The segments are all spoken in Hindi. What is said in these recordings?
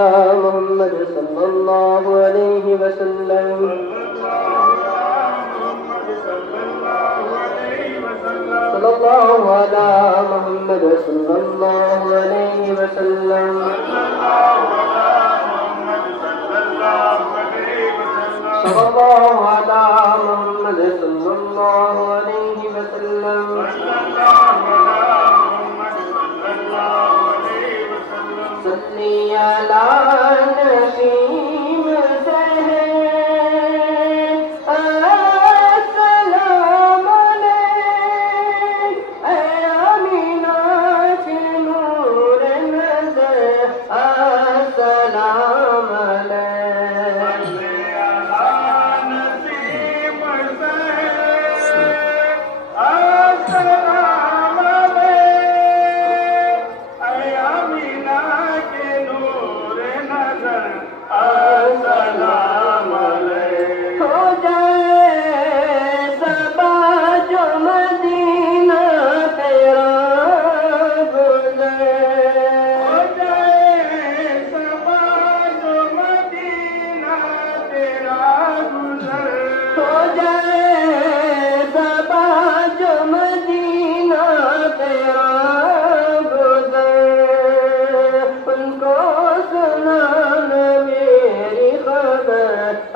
मोहम्मद सल्लल्लाहु अलैहि वसल्लम सल्लल्लाहु अला मोहम्मद सल्लल्लाहु अलैहि वसल्लम सल्लल्लाहु अला मोहम्मद सल्लल्लाहु अलैहि वसल्लम सल्ली अला नसीम अस्सलाम अलैक ऐ अमीना के नूर नज़र अस्सलाम अलैक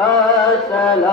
अस्सलाम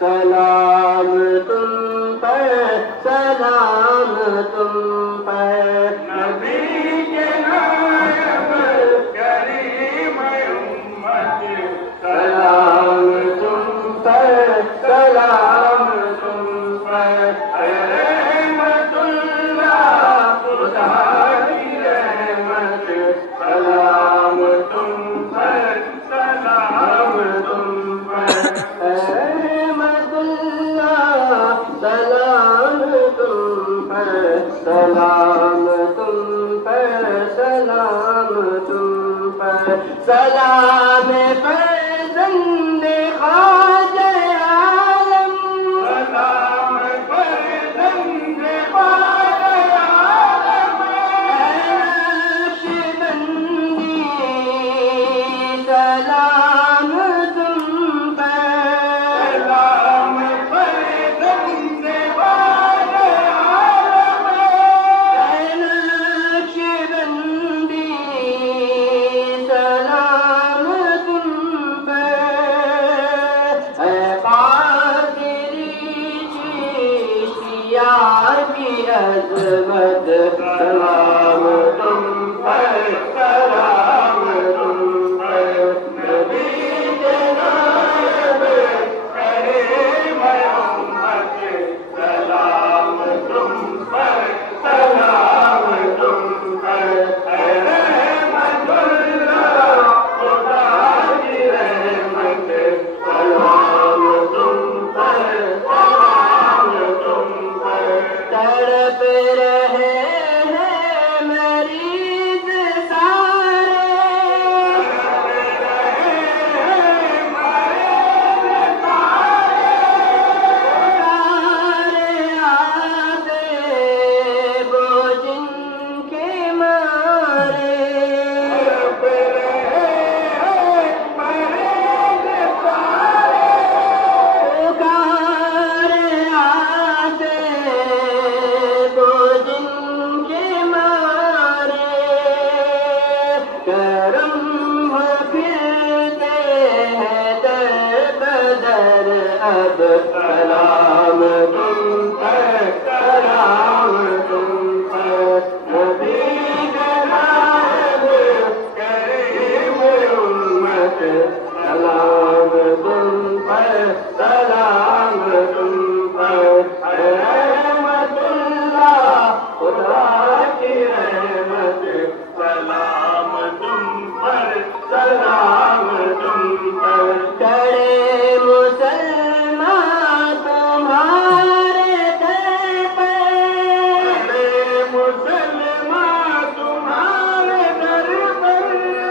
सलाम तुम पर सलाम तुम पर नबी के नायब करीम उम्मत सलाम तुम पर सलाम तुम पर रहमतुल्लाह खुदा की रहमत सलाम तुम पर सलाम तुम पर सलाम तुम पर सलाम तुम पर सलाम फर्जंदे ख्वाजा आलम सलाम फर्जंदे ख्वाजा आलम नक्शबंदी सलाम तुम पर सलाम फर्जंदे सलाम तुम की अजमत सलाम तुम पर सलाम तुम पर नबी जनाब करे मैं उम्मत सलाम तुम पर सलाम तुम पर रहमतुल्लाह खुदा की रहमत सलाम तुम पर सलाम तुम पर तड़प रहे हैं मरीज सारे आते वो जिनके मारे करम हो फिरते हैं दर बदर अब सलाम तुम पर सलाम तुम पर नबी जनाब करीम उम्मत सलाम तुम पर सलाम तुम पर रहमतुल्लाह खुदा की रहमत सलाम तुम पर सलाम तुम पर करे मुसलमान तुम्हारे दर पर करे मुसलमान तुम्हारे दर पर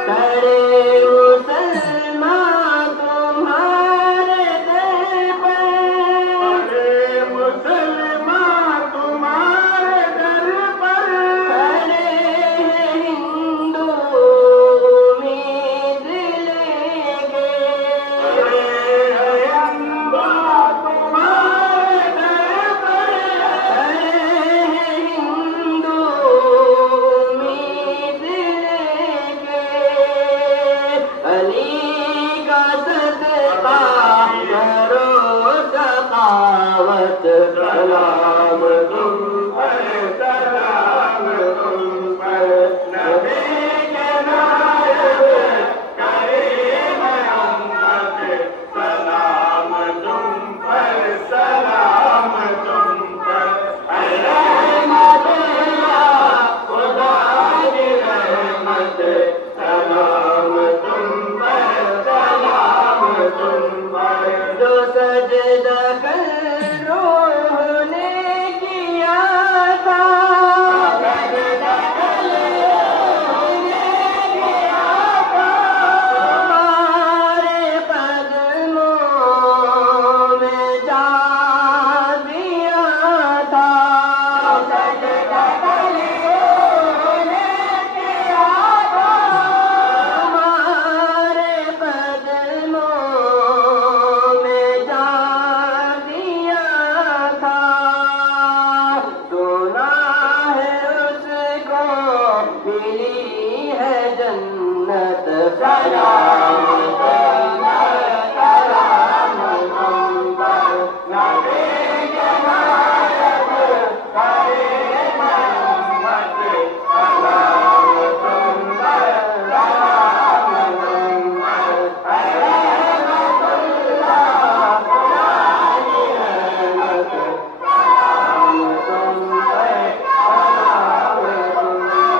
करे मुसलमान तुम्हारे दर पर करे मुसलमान तुम्हारे दर पर करे हिंदू उम्मीद लेके तुम्हारे दर पर हिंदू उम्मीद लेके अली का सदका करो सखावत सलाम तुम पर सलाम तुम पर नबी के नायब करीम उम्मत सलाम तुम पर सलाम तुम पर रहमतुल्लाह खुदा की रहमत सलाम तुम पर सलाम तुम पर जो सजदा कर रूह ने किया था सजदा कर रूह ने किया था हमारे कदमों में जा दिया था सजदा कर रूह ने किया था हमारे कदमों में जा दिया था सुना है उसको मिली है जन्नत सलाम तुम पर सलाम तुम पर नबी जनाब करीम उम्मत सलाम तुम पर सलाम तुम पर रहमतुल्लाह खुदा की रहमत सलाम तुम पर सलाम तुम पर